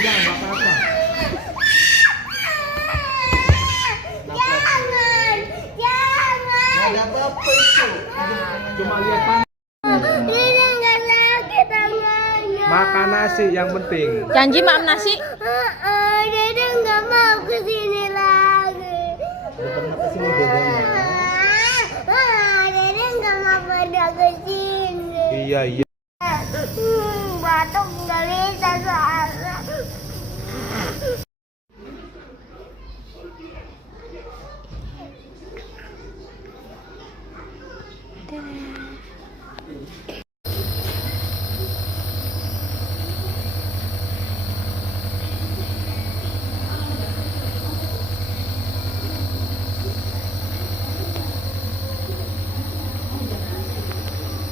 jangan apa-apa. Jangan. Nggak ada apa-apa itu. Cuma lihat tangan. Dede nggak sakit tangannya. Makan nasi yang penting. Janji makan nasi. Dede nggak mau kesini lagi. Udah pernah kesini dedenya. Dede nggak mau pernah kesini. Iya iya. Batuk nggak bisa